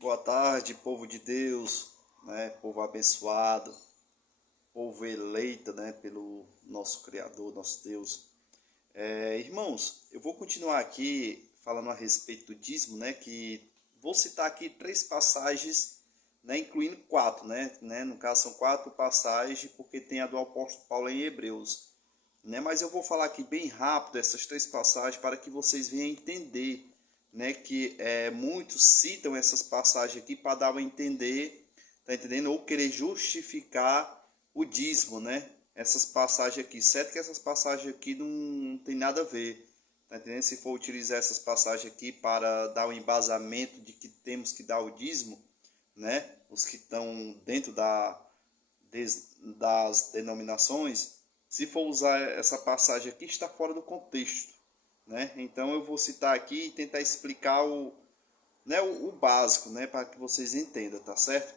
Boa tarde, povo de Deus, né? Povo abençoado, povo eleito, né? Pelo nosso Criador, nosso Deus. Irmãos, eu vou continuar aqui falando a respeito do dízimo, né? Que vou citar aqui três passagens, né? Incluindo quatro, né? No caso são quatro passagens, porque tem a do apóstolo Paulo em Hebreus, né? Mas eu vou falar aqui bem rápido essas três passagens para que vocês venham entender, né? Que muitos citam essas passagens aqui para dar a entender, tá entendendo? Ou querer justificar o dízimo, né? Essas passagens aqui, certo que essas passagens aqui não tem nada a ver, tá entendendo? Se for utilizar essas passagens aqui para dar o embasamento de que temos que dar o dízimo, né? Os que estão dentro das denominações, se for usar essa passagem aqui, está fora do contexto, né? Então eu vou citar aqui e tentar explicar o básico, né, para que vocês entendam, tá certo?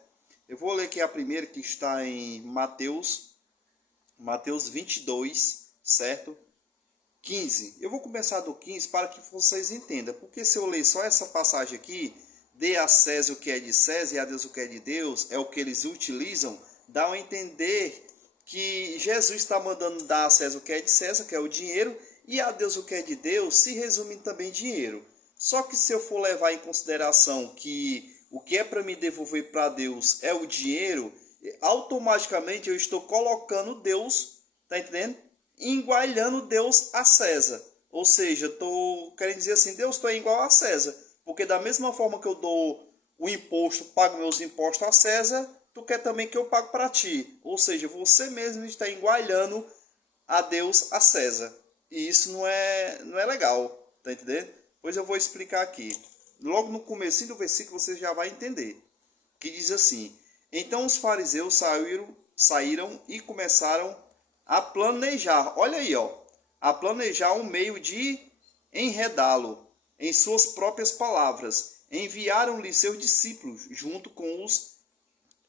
Eu vou ler aqui a primeira, que está em Mateus 22, certo? 15. Eu vou começar do 15 para que vocês entendam, porque se eu ler só essa passagem aqui, dê a César o que é de César e a Deus o que é de Deus, é o que eles utilizam, dá a entender que Jesus está mandando dar a César o que é de César, que é o dinheiro, e a Deus o que é de Deus, se resume também dinheiro. Só que se eu for levar em consideração que o que é para me devolver para Deus é o dinheiro, automaticamente eu estou colocando Deus, tá entendendo? Igualando Deus a César. Ou seja, estou querendo dizer assim, Deus está igual a César. Porque da mesma forma que eu dou o imposto, pago meus impostos a César, tu quer também que eu pague para ti. Ou seja, você mesmo está igualando a Deus a César. E isso não é legal, tá entendendo? Pois eu vou explicar aqui. Logo no começo do versículo você já vai entender. Que diz assim: Então os fariseus saíram e começaram a planejar. Olha aí, ó. A planejar um meio de enredá-lo. Em suas próprias palavras, enviaram-lhe seus discípulos junto com os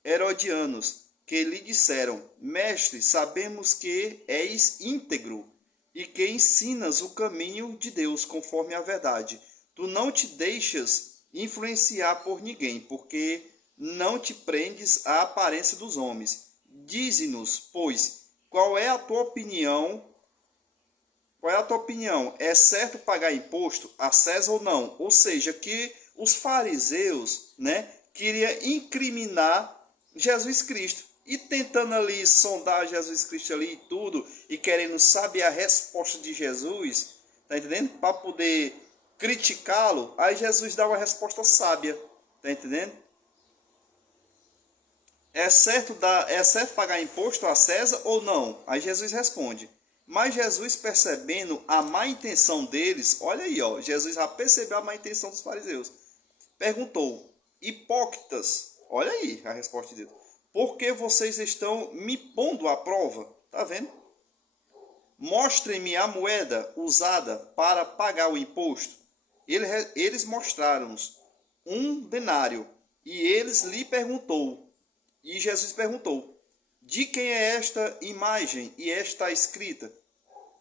herodianos, que lhe disseram: Mestre, sabemos que és íntegro e que ensinas o caminho de Deus conforme a verdade. Tu não te deixas influenciar por ninguém, porque não te prendes à aparência dos homens. Dize-nos, pois, qual é a tua opinião? Qual é a tua opinião? É certo pagar imposto a César ou não? Ou seja, que os fariseus, né, queriam incriminar Jesus Cristo e tentando ali sondar Jesus Cristo ali e tudo e querendo saber a resposta de Jesus, tá entendendo? Para poder criticá-lo, aí Jesus dá uma resposta sábia, tá entendendo? É certo pagar imposto a César ou não? Aí Jesus responde. Mas Jesus, percebendo a má intenção deles, olha aí, ó, Jesus já percebeu a má intenção dos fariseus. Perguntou: Hipócritas, olha aí a resposta de Deus. Por que vocês estão me pondo à prova? Tá vendo? Mostrem-me a moeda usada para pagar o imposto. Eles mostraram-nos um denário. E eles lhe perguntou. E Jesus perguntou: De quem é esta imagem e esta escrita?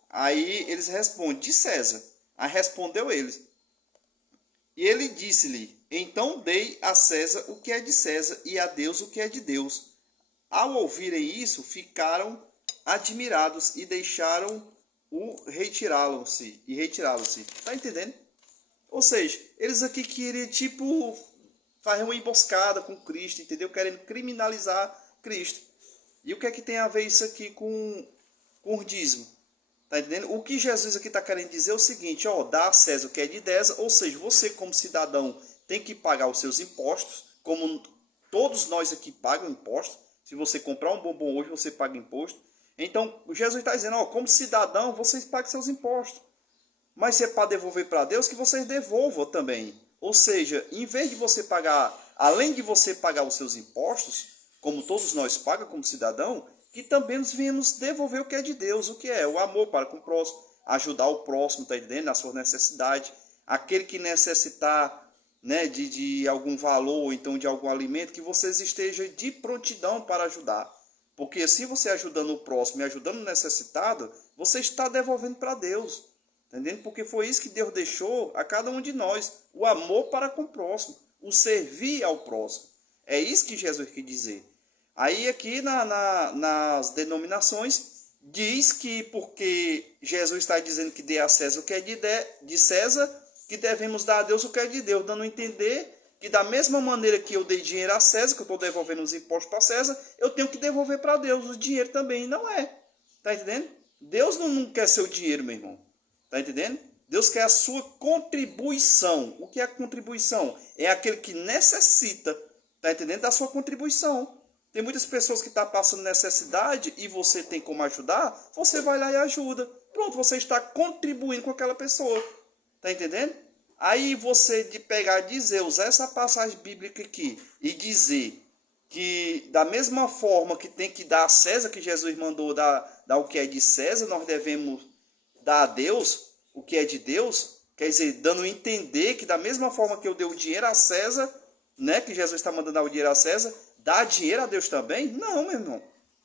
Aí eles respondem: De César. Aí respondeu eles. E ele disse-lhe: Então dei a César o que é de César e a Deus o que é de Deus. Ao ouvirem isso, ficaram admirados e deixaram o retirá-lo-se. Tá entendendo? Ou seja, eles aqui queriam tipo fazer uma emboscada com Cristo, entendeu? Querendo criminalizar Cristo. E o que é que tem a ver isso aqui com o dízimo? Tá entendendo? O que Jesus aqui está querendo dizer é o seguinte, ó, dá a César o que é de César, ou seja, você como cidadão tem que pagar os seus impostos, como todos nós aqui pagam impostos. Se você comprar um bombom hoje, você paga imposto. Então, Jesus está dizendo, ó, como cidadão, vocês pagam seus impostos. Mas se é para devolver para Deus, que vocês devolvam também. Ou seja, em vez de você pagar, além de você pagar os seus impostos, como todos nós pagamos como cidadão, que também nos viemos devolver o que é de Deus, o que é o amor para com o próximo, ajudar o próximo, tá entendendo? Na sua necessidade. Aquele que necessitar, né, de algum valor, ou então de algum alimento, que vocês estejam de prontidão para ajudar. Porque se você ajudando o próximo e ajudando o necessitado, você está devolvendo para Deus. Entendendo? Porque foi isso que Deus deixou a cada um de nós. O amor para com o próximo. o servir ao próximo. É isso que Jesus quis dizer. Aí aqui nas denominações diz que porque Jesus está dizendo que dê a César o que é de César, que devemos dar a Deus o que é de Deus, dando a entender que da mesma maneira que eu dei dinheiro a César, que eu estou devolvendo os impostos para César, eu tenho que devolver para Deus o dinheiro também. Não é. Está entendendo? Deus não quer seu dinheiro, meu irmão. Está entendendo? Deus quer a sua contribuição. O que é a contribuição? É aquele que necessita, está entendendo? Da sua contribuição. Tem muitas pessoas que estão passando necessidade e você tem como ajudar, você vai lá e ajuda. Pronto, você está contribuindo com aquela pessoa. Está entendendo? Aí você de pegar e dizer, usar essa passagem bíblica aqui e dizer que da mesma forma que tem que dar a César, que Jesus mandou dar o que é de César, nós devemos dar a Deus o que é de Deus, quer dizer, dando a entender que da mesma forma que eu dei o dinheiro a César, né, que Jesus está mandando dar o dinheiro a César, dá dinheiro a Deus também? Não, meu irmão.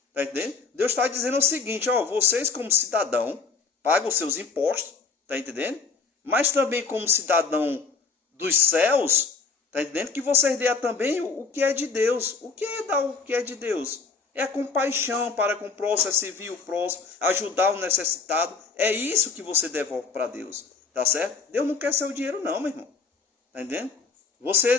Está entendendo? Deus está dizendo o seguinte, ó, vocês como cidadão pagam os seus impostos, está entendendo? Mas também como cidadão dos céus, está entendendo? Que vocês dêem também o que é de Deus. O que é dar o que é de Deus? É a compaixão para com o próximo, é servir o próximo, ajudar o necessitado. É isso que você devolve para Deus. Tá certo? Deus não quer seu dinheiro não, meu irmão. Tá entendendo?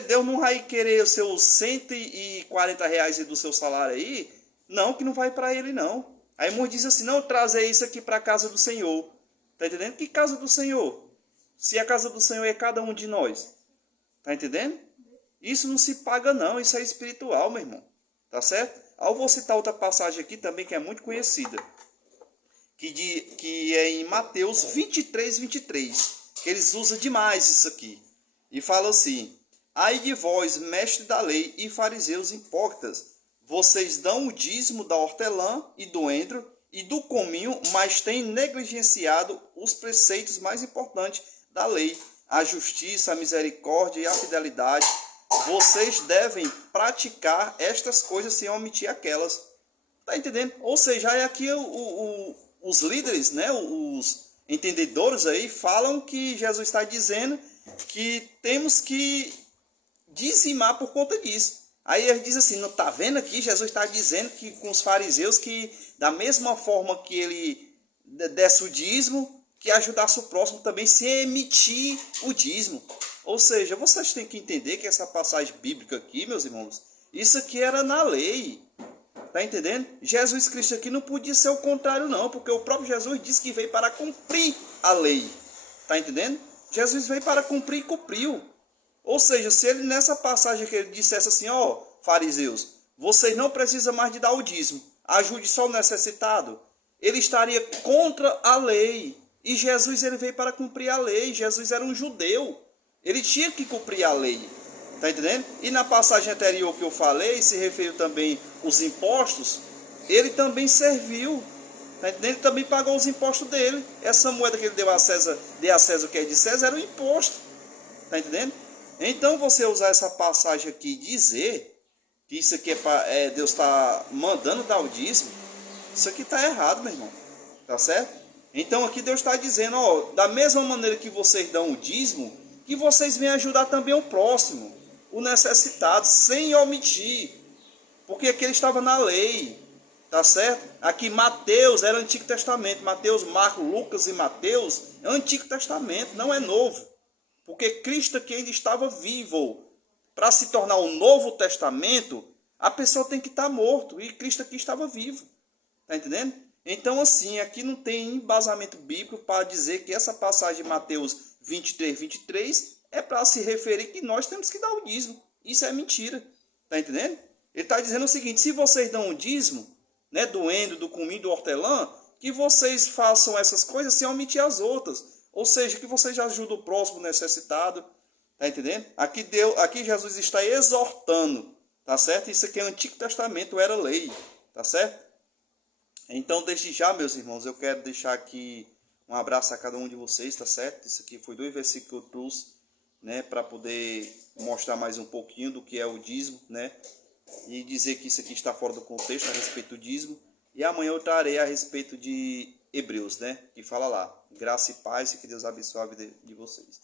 Deus não vai querer os seus R$ 140 do seu salário aí. Não, que não vai para ele não. Aí muitos dizem assim, não, trazer isso aqui para a casa do Senhor. Tá entendendo? Que casa do Senhor? Se a casa do Senhor é cada um de nós. Tá entendendo? Isso não se paga não, isso é espiritual, meu irmão. Tá certo? Eu vou citar outra passagem aqui também que é muito conhecida. Que é em Mateus 23, que eles usam demais isso aqui. E fala assim, ai de vós, mestre da lei e fariseus hipócritas, vocês dão o dízimo da hortelã e do endro e do cominho, mas têm negligenciado os preceitos mais importantes da lei, a justiça, a misericórdia e a fidelidade. Vocês devem praticar estas coisas sem omitir aquelas. Tá entendendo? Ou seja, aí aqui os líderes, né, os entendedores aí, falam que Jesus está dizendo que temos que dizimar por conta disso. Aí ele diz assim, não está vendo aqui? Jesus está dizendo que com os fariseus que da mesma forma que ele desse o dízimo, que ajudasse o próximo também sem emitir o dízimo. Ou seja, vocês têm que entender que essa passagem bíblica aqui, meus irmãos, isso aqui era na lei. Tá entendendo? Jesus Cristo aqui não podia ser o contrário não, porque o próprio Jesus disse que veio para cumprir a lei. Tá entendendo? Jesus veio para cumprir e cumpriu. Ou seja, se ele nessa passagem que ele dissesse assim, ó, fariseus, vocês não precisam mais de dar o dízimo, ajude só o necessitado, ele estaria contra a lei. E Jesus ele veio para cumprir a lei. Jesus era um judeu. Ele tinha que cumprir a lei. Está entendendo? E na passagem anterior que eu falei, se referiu também os impostos, ele também serviu. Está entendendo? Ele também pagou os impostos dele. Essa moeda que ele deu a César o que é de César, era o imposto. Está entendendo? Então você usar essa passagem aqui e dizer que isso aqui Deus está mandando dar o dízimo, isso aqui está errado, meu irmão. Tá certo? Então aqui Deus está dizendo, ó, da mesma maneira que vocês dão o dízimo, que vocês venham ajudar também o próximo, o necessitado, sem omitir. Porque aqui ele estava na lei, tá certo? Aqui Mateus era Antigo Testamento, Mateus, Marcos, Lucas e Mateus é Antigo Testamento, não é novo. Porque Cristo aqui ainda estava vivo. Para se tornar o Novo Testamento, a pessoa tem que estar morto, e Cristo aqui estava vivo. Tá entendendo? Então, assim, aqui não tem embasamento bíblico para dizer que essa passagem de Mateus 23 é para se referir que nós temos que dar o dízimo. Isso é mentira. Tá entendendo? Ele está dizendo o seguinte, se vocês dão o dízimo, né, do endro, do cominho, do hortelã, que vocês façam essas coisas sem omitir as outras. Ou seja, que vocês ajudem o próximo necessitado. Tá entendendo? Aqui Jesus está exortando. Tá certo? Isso aqui é Antigo Testamento, era lei. Tá certo? Então, desde já, meus irmãos, eu quero deixar aqui um abraço a cada um de vocês, tá certo? Isso aqui foi 2 versículos que eu trouxe, né, para poder mostrar mais um pouquinho do que é o dízimo, né? E dizer que isso aqui está fora do contexto a respeito do dízimo. E amanhã eu trarei a respeito de Hebreus, né? Que fala lá, graça e paz e que Deus abençoe a vida de vocês.